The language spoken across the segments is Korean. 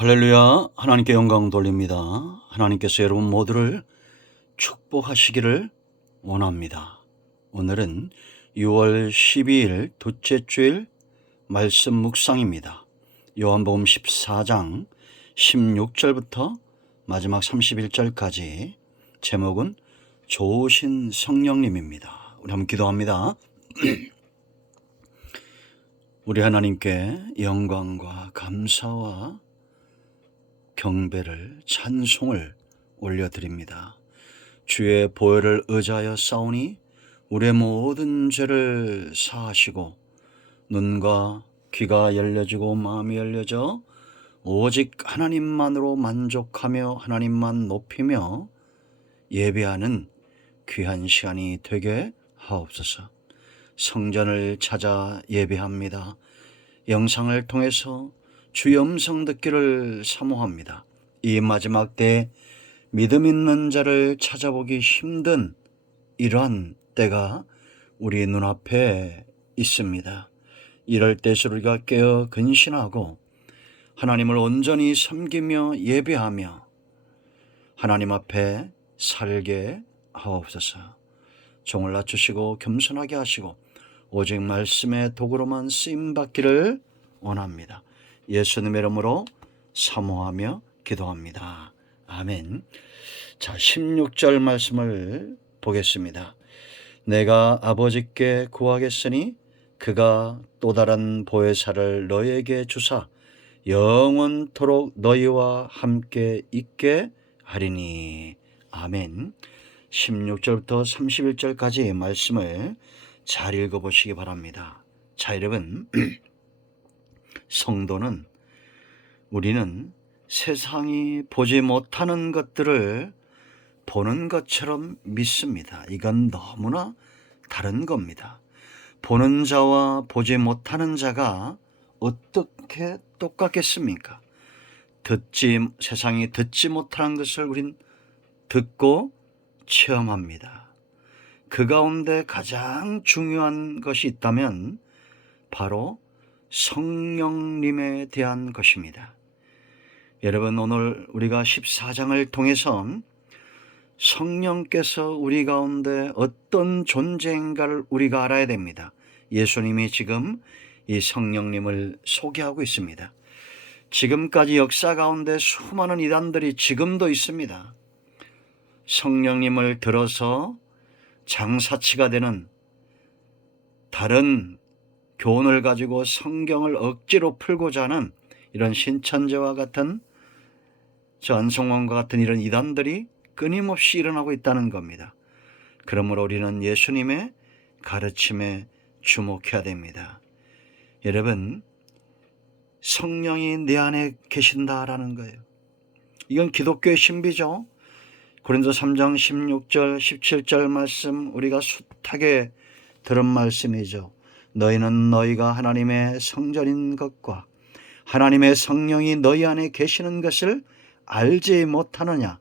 할렐루야. 하나님께 영광 돌립니다. 하나님께서 여러분 모두를 축복하시기를 원합니다. 오늘은 6월 12일 둘째 주일 말씀 묵상입니다. 요한복음 14장 16절부터 마지막 31절까지. 제목은 좋으신 성령님입니다. 우리 한번 기도합니다. 우리 하나님께 영광과 감사와 경배를, 찬송을 올려드립니다. 주의 보혈을 의지하여 싸우니 우리의 모든 죄를 사하시고 눈과 귀가 열려지고 마음이 열려져 오직 하나님만으로 만족하며 하나님만 높이며 예배하는 귀한 시간이 되게 하옵소서. 성전을 찾아 예배합니다. 영상을 통해서 주의 음성 듣기를 사모합니다. 이 마지막 때 믿음 있는 자를 찾아보기 힘든 이러한 때가 우리 눈앞에 있습니다. 이럴 때일수록 우리가 깨어 근신하고 하나님을 온전히 섬기며 예배하며 하나님 앞에 살게 하옵소서. 종을 낮추시고 겸손하게 하시고 오직 말씀의 도구로만 쓰임받기를 원합니다. 예수님의 이름으로 사모하며 기도합니다. 아멘. 자, 16절 말씀을 보겠습니다. 내가 아버지께 구하겠으니 그가 또 다른 보혜사를 너희에게 주사 영원토록 너희와 함께 있게 하리니. 아멘. 16절부터 31절까지 말씀을 잘 읽어보시기 바랍니다. 자, 여러분, 성도는 우리는 세상이 보지 못하는 것들을 보는 것처럼 믿습니다. 이건 너무나 다른 겁니다. 보는 자와 보지 못하는 자가 어떻게 똑같겠습니까? 세상이 듣지 못하는 것을 우린 듣고 체험합니다. 그 가운데 가장 중요한 것이 있다면 바로 성령님에 대한 것입니다. 여러분, 오늘 우리가 14장을 통해서 성령께서 우리 가운데 어떤 존재인가를 우리가 알아야 됩니다. 예수님이 지금 이 성령님을 소개하고 있습니다. 지금까지 역사 가운데 수많은 이단들이 지금도 있습니다. 성령님을 들어서 장사치가 되는 다른 교훈을 가지고 성경을 억지로 풀고자 하는 이런 신천지와 같은 안성원과 같은 이런 이단들이 끊임없이 일어나고 있다는 겁니다. 그러므로 우리는 예수님의 가르침에 주목해야 됩니다. 여러분, 성령이 내 안에 계신다라는 거예요. 이건 기독교의 신비죠. 고린도 3장 16절 17절 말씀 우리가 숱하게 들은 말씀이죠. 너희는 너희가 하나님의 성전인 것과 하나님의 성령이 너희 안에 계시는 것을 알지 못하느냐.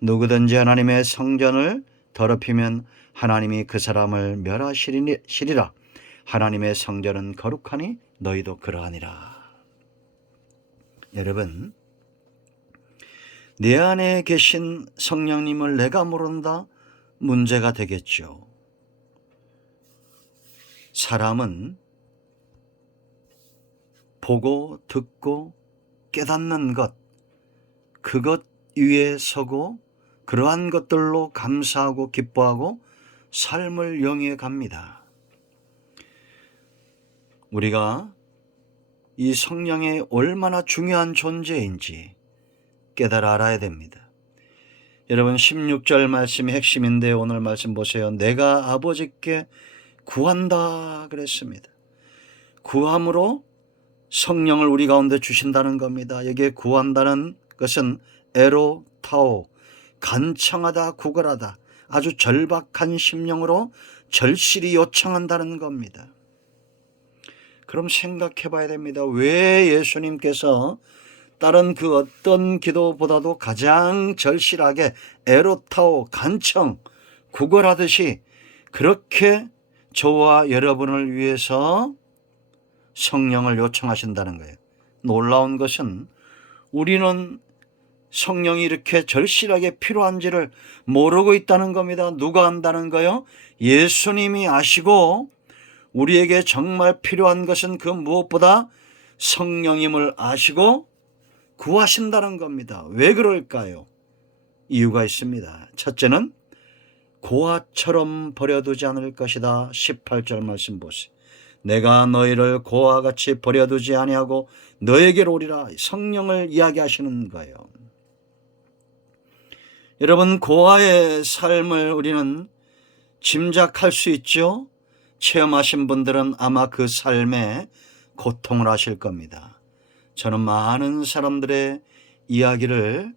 누구든지 하나님의 성전을 더럽히면 하나님이 그 사람을 멸하시리라. 하나님의 성전은 거룩하니 너희도 그러하니라. 여러분, 내 안에 계신 성령님을 내가 모른다? 문제가 되겠죠. 사람은 보고 듣고 깨닫는 것, 그것 위에 서고 그러한 것들로 감사하고 기뻐하고 삶을 영위해 갑니다. 우리가 이 성령이 얼마나 중요한 존재인지 깨달아 알아야 됩니다. 여러분, 16절 말씀이 핵심인데 오늘 말씀 보세요. 내가 아버지께 구한다 그랬습니다. 구함으로 성령을 우리 가운데 주신다는 겁니다. 여기에 구한다는 것은 에로타오, 간청하다, 구걸하다, 아주 절박한 심령으로 절실히 요청한다는 겁니다. 그럼 생각해 봐야 됩니다. 왜 예수님께서 다른 그 어떤 기도보다도 가장 절실하게 에로타오, 간청, 구걸하듯이 그렇게 저와 여러분을 위해서 성령을 요청하신다는 거예요. 놀라운 것은 우리는 성령이 이렇게 절실하게 필요한지를 모르고 있다는 겁니다. 누가 안다는 거요? 예수님이 아시고 우리에게 정말 필요한 것은 그 무엇보다 성령임을 아시고 구하신다는 겁니다. 왜 그럴까요? 이유가 있습니다. 첫째는 고아처럼 버려두지 않을 것이다. 18절 말씀 보세요. 내가 너희를 고아와 같이 버려두지 아니하고 너에게로 오리라. 성령을 이야기하시는 거예요. 여러분, 고아의 삶을 우리는 짐작할 수 있죠? 체험하신 분들은 아마 그 삶에 고통을 하실 겁니다. 저는 많은 사람들의 이야기를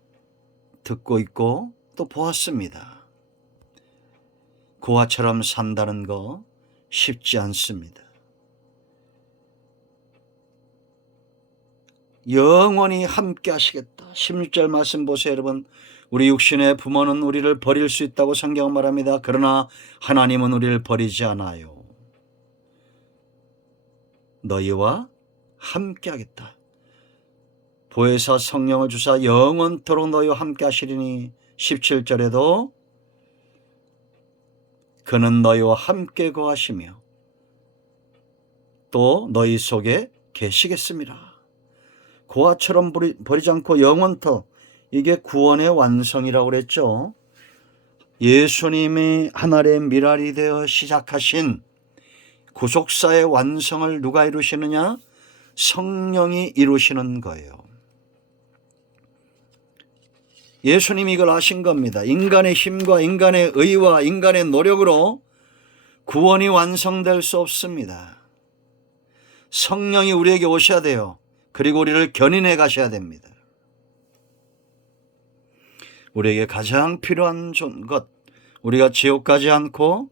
듣고 있고 또 보았습니다. 고아처럼 산다는 거 쉽지 않습니다. 영원히 함께 하시겠다. 16절 말씀 보세요, 여러분. 우리 육신의 부모는 우리를 버릴 수 있다고 성경은 말합니다. 그러나 하나님은 우리를 버리지 않아요. 너희와 함께 하겠다. 보혜사 성령을 주사 영원토록 너희와 함께 하시리니 17절에도 그는 너희와 함께 거하시며 또 너희 속에 계시겠습니다. 고아처럼 버리지 않고 영원토록, 이게 구원의 완성이라고 그랬죠. 예수님이 하늘의 미랄이 되어 시작하신 구속사의 완성을 누가 이루시느냐? 성령이 이루시는 거예요. 예수님이 이걸 아신 겁니다. 인간의 힘과 인간의 의와 인간의 노력으로 구원이 완성될 수 없습니다. 성령이 우리에게 오셔야 돼요. 그리고 우리를 견인해 가셔야 됩니다. 우리에게 가장 필요한 것, 우리가 지옥 가지 않고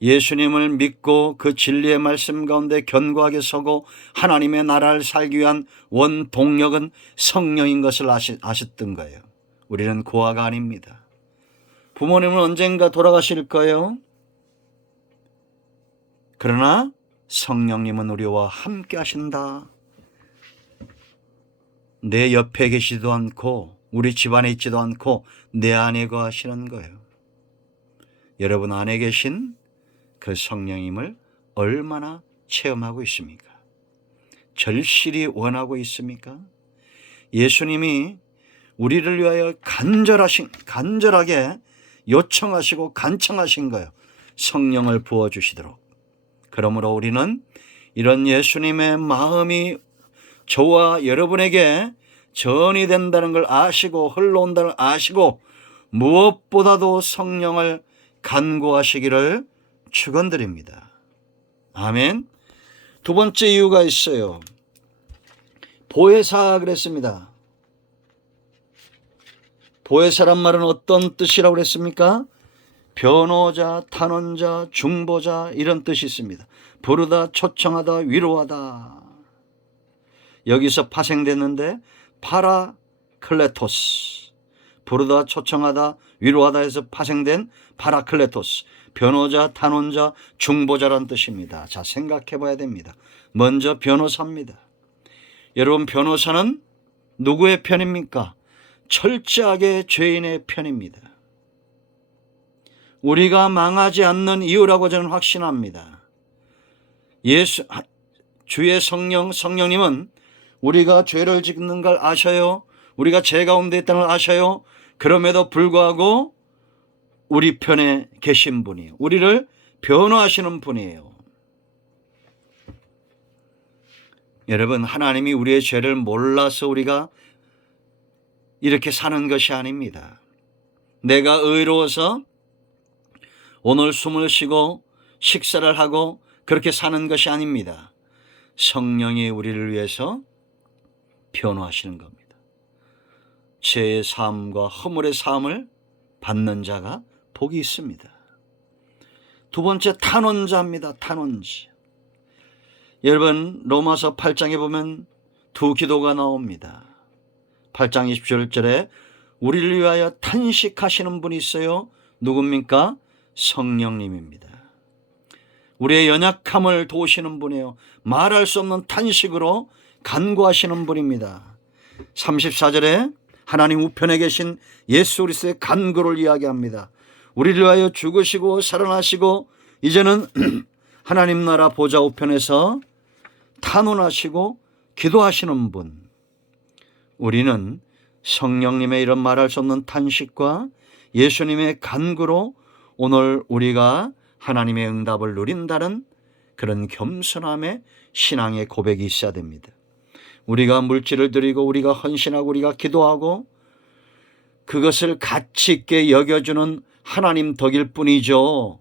예수님을 믿고 그 진리의 말씀 가운데 견고하게 서고 하나님의 나라를 살기 위한 원동력은 성령인 것을 아셨던 거예요. 우리는 고아가 아닙니다. 부모님은 언젠가 돌아가실 거예요. 그러나 성령님은 우리와 함께 하신다. 내 옆에 계시지도 않고 우리 집안에 있지도 않고 내 안에 거하시는 거예요. 여러분 안에 계신 그 성령님을 얼마나 체험하고 있습니까? 절실히 원하고 있습니까? 예수님이 우리를 위하여 간절하게 요청하시고 간청하신 거예요. 성령을 부어주시도록. 그러므로 우리는 이런 예수님의 마음이 저와 여러분에게 전이 된다는 걸 아시고 흘러온다는 걸 아시고 무엇보다도 성령을 간구하시기를 축원드립니다. 아멘. 두 번째 이유가 있어요. 보혜사 그랬습니다. 보혜사란 말은 어떤 뜻이라고 그랬습니까? 변호자, 탄원자, 중보자 이런 뜻이 있습니다. 부르다, 초청하다, 위로하다. 여기서 파생됐는데 파라클레토스, 부르다, 초청하다, 위로하다 해서 파생된 파라클레토스, 변호자, 탄원자, 중보자란 뜻입니다. 자, 생각해 봐야 됩니다. 먼저 변호사입니다. 여러분, 변호사는 누구의 편입니까? 철저하게 죄인의 편입니다. 우리가 망하지 않는 이유라고 저는 확신합니다. 주의 성령님은 우리가 죄를 짓는 걸 아셔요. 우리가 죄 가운데 있다는 걸 아셔요. 그럼에도 불구하고 우리 편에 계신 분이에요. 우리를 변호하시는 분이에요. 여러분, 하나님이 우리의 죄를 몰라서 우리가 이렇게 사는 것이 아닙니다. 내가 의로워서 오늘 숨을 쉬고 식사를 하고 그렇게 사는 것이 아닙니다. 성령이 우리를 위해서 변호하시는 겁니다. 죄의 사함과 허물의 사함을 받는 자가 복이 있습니다. 두 번째, 탄원자입니다. 탄원자. 여러분, 로마서 8장에 보면 두 기도가 나옵니다. 8장 27절에 우리를 위하여 탄식하시는 분이 있어요. 누굽니까? 성령님입니다. 우리의 연약함을 도우시는 분이에요. 말할 수 없는 탄식으로 간구하시는 분입니다. 34절에 하나님 우편에 계신 예수 그리스도의 간구를 이야기합니다. 우리를 위하여 죽으시고 살아나시고 이제는 하나님 나라 보좌 우편에서 탄원하시고 기도하시는 분. 우리는 성령님의 이런 말할 수 없는 탄식과 예수님의 간구로 오늘 우리가 하나님의 응답을 누린다는 그런 겸손함의 신앙의 고백이 있어야 됩니다. 우리가 물질을 드리고 우리가 헌신하고 우리가 기도하고 그것을 가치 있게 여겨주는 하나님 덕일 뿐이죠.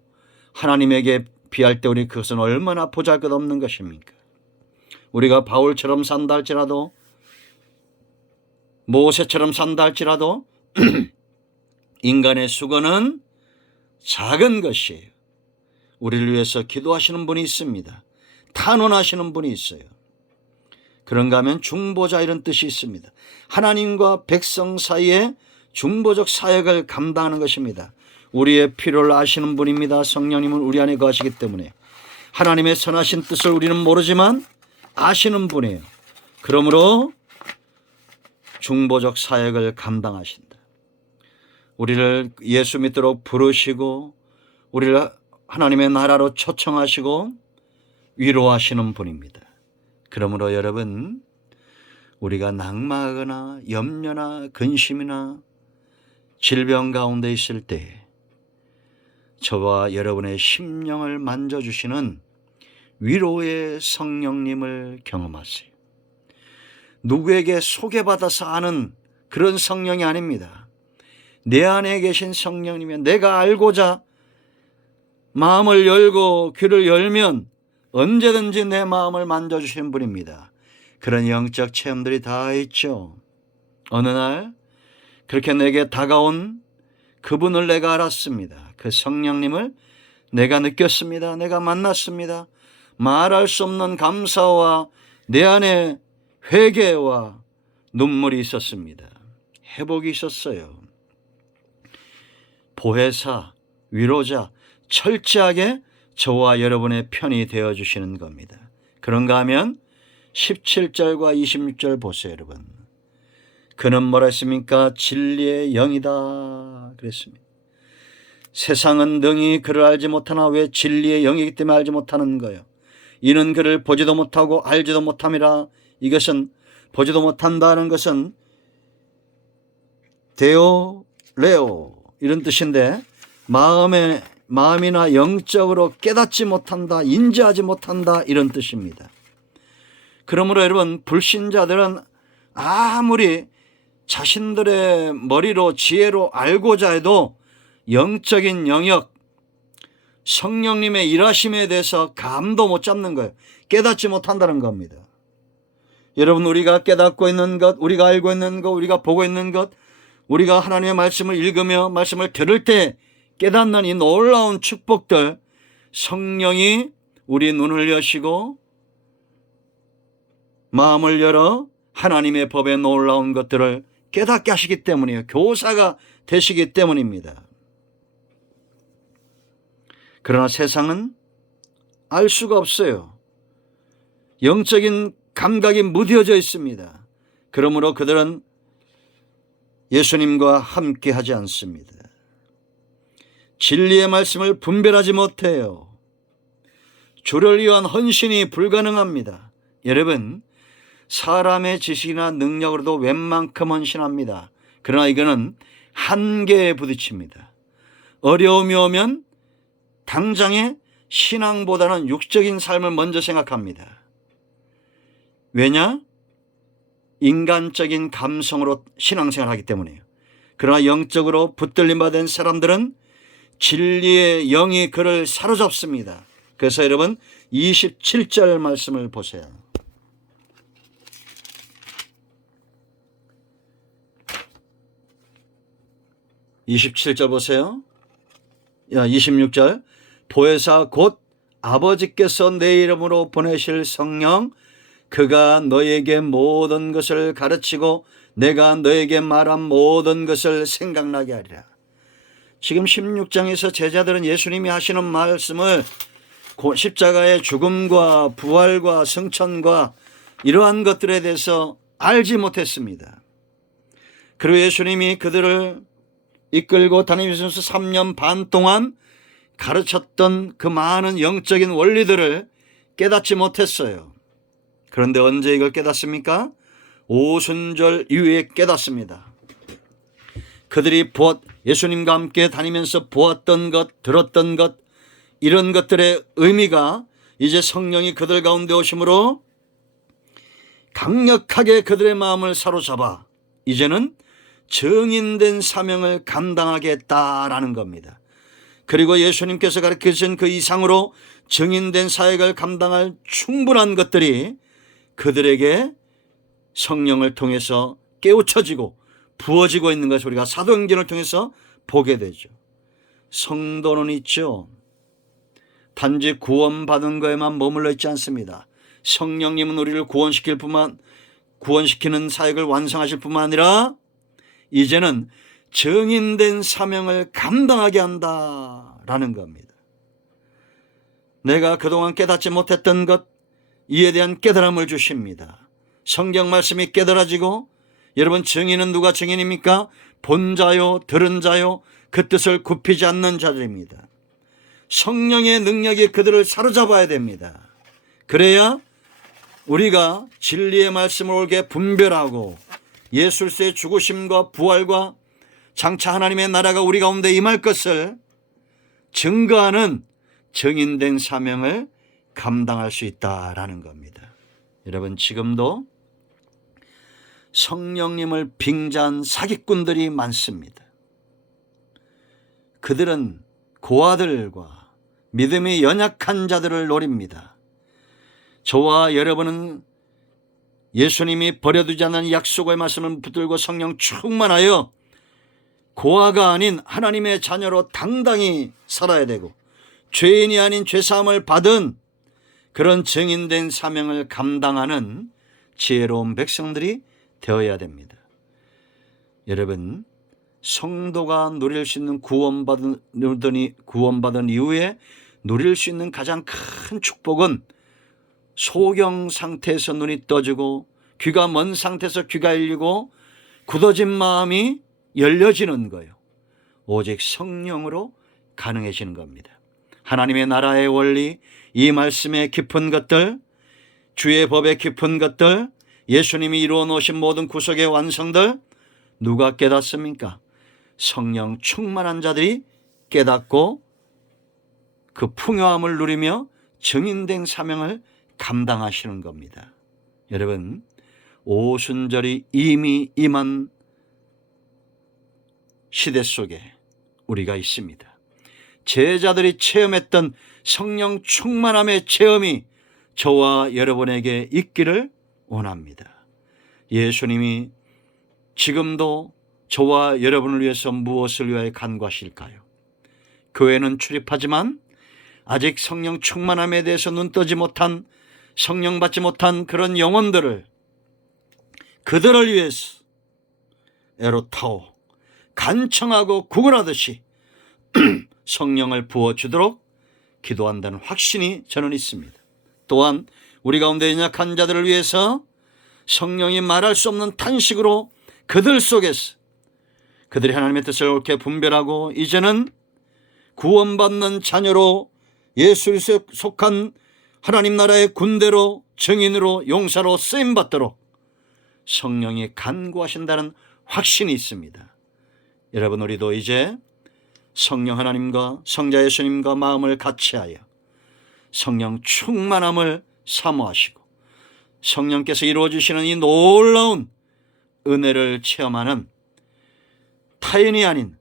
하나님에게 비할 때 우리 그것은 얼마나 보잘것없는 것입니까? 우리가 바울처럼 산다 할지라도 모세처럼 산다 할지라도 인간의 수고는 작은 것이에요. 우리를 위해서 기도하시는 분이 있습니다. 탄원하시는 분이 있어요. 그런가 하면 중보자 이런 뜻이 있습니다. 하나님과 백성 사이에 중보적 사역을 감당하는 것입니다. 우리의 필요를 아시는 분입니다. 성령님은 우리 안에 거하시기 때문에 하나님의 선하신 뜻을 우리는 모르지만 아시는 분이에요. 그러므로 중보적 사역을 감당하신다. 우리를 예수 믿도록 부르시고 우리를 하나님의 나라로 초청하시고 위로하시는 분입니다. 그러므로 여러분, 우리가 낙마하거나 염려나 근심이나 질병 가운데 있을 때 저와 여러분의 심령을 만져주시는 위로의 성령님을 경험하세요. 누구에게 소개받아서 아는 그런 성령이 아닙니다. 내 안에 계신 성령님이 내가 알고자 마음을 열고 귀를 열면 언제든지 내 마음을 만져주시는 분입니다. 그런 영적 체험들이 다 있죠. 어느 날 그렇게 내게 다가온 그분을 내가 알았습니다. 그 성령님을 내가 느꼈습니다. 내가 만났습니다. 말할 수 없는 감사와 내 안에 회개와 눈물이 있었습니다. 회복이 있었어요. 보혜사, 위로자, 철저하게 저와 여러분의 편이 되어주시는 겁니다. 그런가 하면 17절과 26절 보세요, 여러분. 그는 뭐라 했습니까? 진리의 영이다 그랬습니다. 세상은 능히 그를 알지 못하나 왜 진리의 영이기 때문에 알지 못하는 거예요. 이는 그를 보지도 못하고 알지도 못함이라. 이것은 보지도 못한다는 것은 데오 레오 이런 뜻인데 마음이나 영적으로 깨닫지 못한다, 인지하지 못한다 이런 뜻입니다. 그러므로 여러분, 불신자들은 아무리 자신들의 머리로 지혜로 알고자 해도 영적인 영역, 성령님의 일하심에 대해서 감도 못 잡는 거예요. 깨닫지 못한다는 겁니다. 여러분, 우리가 깨닫고 있는 것, 우리가 알고 있는 것, 우리가 보고 있는 것, 우리가 하나님의 말씀을 읽으며 말씀을 들을 때 깨닫는 이 놀라운 축복들, 성령이 우리 눈을 여시고 마음을 열어 하나님의 법에 놀라운 것들을 깨닫게 하시기 때문이에요. 교사가 되시기 때문입니다. 그러나 세상은 알 수가 없어요. 영적인 감각이 무뎌져 있습니다. 그러므로 그들은 예수님과 함께 하지 않습니다. 진리의 말씀을 분별하지 못해요. 주를 위한 헌신이 불가능합니다. 여러분, 사람의 지식이나 능력으로도 웬만큼 헌신합니다. 그러나 이거는 한계에 부딪힙니다. 어려움이 오면 당장에 신앙보다는 육적인 삶을 먼저 생각합니다. 왜냐? 인간적인 감성으로 신앙생활을 하기 때문이에요. 그러나 영적으로 붙들림 받은 사람들은 진리의 영이 그를 사로잡습니다. 그래서 여러분 27절 말씀을 보세요. 27절 보세요. 26절. 보혜사 곧 아버지께서 내 이름으로 보내실 성령, 그가 너에게 모든 것을 가르치고 내가 너에게 말한 모든 것을 생각나게 하리라. 지금 16장에서 제자들은 예수님이 하시는 말씀을 십자가의 죽음과 부활과 승천과 이러한 것들에 대해서 알지 못했습니다. 그리고 예수님이 그들을 이끌고 다니면서 3년 반 동안 가르쳤던 그 많은 영적인 원리들을 깨닫지 못했어요. 그런데 언제 이걸 깨닫습니까? 오순절 이후에 깨닫습니다. 그들이 예수님과 함께 다니면서 보았던 것, 들었던 것, 이런 것들의 의미가 이제 성령이 그들 가운데 오심으로 강력하게 그들의 마음을 사로잡아 이제는 증인된 사명을 감당하겠다라는 겁니다. 그리고 예수님께서 가르치신 그 이상으로 증인된 사역을 감당할 충분한 것들이 그들에게 성령을 통해서 깨우쳐지고 부어지고 있는 것을 우리가 사도행전을 통해서 보게 되죠. 성도는 있죠. 단지 구원받은 거에만 머물러 있지 않습니다. 성령님은 우리를 구원시키는 사역을 완성하실 뿐만 아니라 이제는 증인된 사명을 감당하게 한다라는 겁니다. 내가 그동안 깨닫지 못했던 것, 이에 대한 깨달음을 주십니다. 성경 말씀이 깨달아지고, 여러분, 증인은 누가 증인입니까? 본 자요, 들은 자요, 그 뜻을 굽히지 않는 자들입니다. 성령의 능력이 그들을 사로잡아야 됩니다. 그래야 우리가 진리의 말씀을 옳게 분별하고 예수의 죽으심과 부활과 장차 하나님의 나라가 우리 가운데 임할 것을 증거하는 증인된 사명을 감당할 수 있다라는 겁니다. 여러분, 지금도 성령님을 빙자한 사기꾼들이 많습니다. 그들은 고아들과 믿음이 연약한 자들을 노립니다. 저와 여러분은 예수님이 버려두지 않는 약속의 말씀을 붙들고 성령 충만하여 고아가 아닌 하나님의 자녀로 당당히 살아야 되고, 죄인이 아닌 죄사함을 받은 그런 증인된 사명을 감당하는 지혜로운 백성들이 되어야 됩니다. 여러분, 성도가 누릴 수 있는 구원받은 이후에 누릴 수 있는 가장 큰 축복은 소경 상태에서 눈이 떠지고 귀가 먼 상태에서 귀가 열리고 굳어진 마음이 열려지는 거예요. 오직 성령으로 가능해지는 겁니다. 하나님의 나라의 원리, 이 말씀의 깊은 것들, 주의 법의 깊은 것들, 예수님이 이루어 놓으신 모든 구속의 완성들, 누가 깨닫습니까? 성령 충만한 자들이 깨닫고 그 풍요함을 누리며 증인된 사명을 감당하시는 겁니다. 여러분, 오순절이 이미 임한 시대 속에 우리가 있습니다. 제자들이 체험했던 성령 충만함의 체험이 저와 여러분에게 있기를 원합니다. 예수님이 지금도 저와 여러분을 위해서 무엇을 위하여 간구하실까요? 교회는 출입하지만 아직 성령 충만함에 대해서 눈떠지 못한, 성령 받지 못한 그런 영혼들을, 그들을 위해서 에로타오 간청하고 구걸하듯이 성령을 부어주도록 기도한다는 확신이 저는 있습니다. 또한 우리 가운데 연약한 자들을 위해서 성령이 말할 수 없는 탄식으로 그들 속에서 그들이 하나님의 뜻을 옳게 분별하고 이제는 구원받는 자녀로 예수에 속한 하나님 나라의 군대로, 증인으로, 용사로 쓰임받도록 성령이 간구하신다는 확신이 있습니다. 여러분, 우리도 이제 성령 하나님과 성자 예수님과 마음을 같이하여 성령 충만함을 사모하시고 성령께서 이루어주시는 이 놀라운 은혜를 체험하는, 타인이 아닌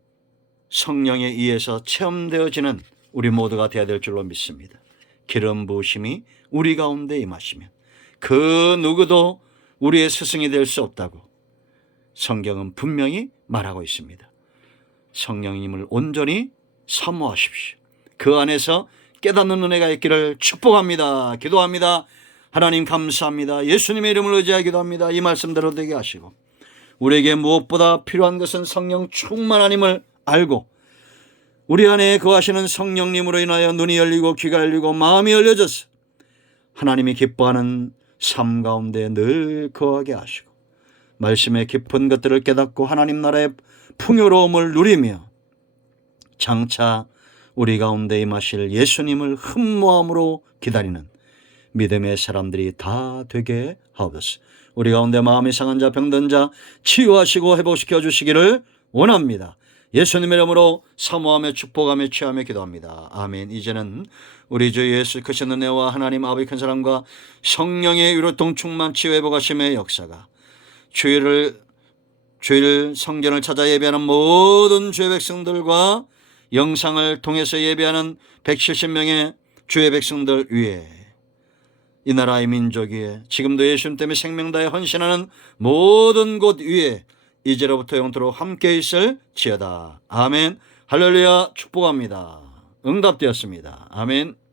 성령에 의해서 체험되어지는 우리 모두가 되어야 될 줄로 믿습니다. 기름 부으심이 우리 가운데 임하시면 그 누구도 우리의 스승이 될 수 없다고 성경은 분명히 말하고 있습니다. 성령님을 온전히 사모하십시오. 그 안에서 깨닫는 은혜가 있기를 축복합니다. 기도합니다. 하나님 감사합니다. 예수님의 이름을 의지하여 기도합니다. 이 말씀대로 되게 하시고 우리에게 무엇보다 필요한 것은 성령 충만함을 알고 우리 안에 거하시는 성령님으로 인하여 눈이 열리고 귀가 열리고 마음이 열려져서 하나님이 기뻐하는 삶 가운데 늘 거하게 하시고 말씀의 깊은 것들을 깨닫고 하나님 나라의 풍요로움을 누리며 장차 우리 가운데 임하실 예수님을 흠모함으로 기다리는 믿음의 사람들이 다 되게 하옵소서. 우리 가운데 마음이 상한 자, 병든 자 치유하시고 회복시켜 주시기를 원합니다. 예수님의 이름으로 사모하며 축복하며 취하며 기도합니다. 아멘. 이제는 우리 주 예수 그리스도의 은혜와 하나님 아버지 큰 사랑과 성령의 위로통 충만 치유 회복하심의 역사가 주일 성전을 찾아 예배하는 모든 주의 백성들과 영상을 통해서 예배하는 170명의 주의 백성들 위에, 이 나라의 민족 위에, 지금도 예수님 때문에 생명 다해 헌신하는 모든 곳 위에 이제로부터 영토록 함께 있을지어다. 아멘. 할렐루야. 축복합니다. 응답되었습니다. 아멘.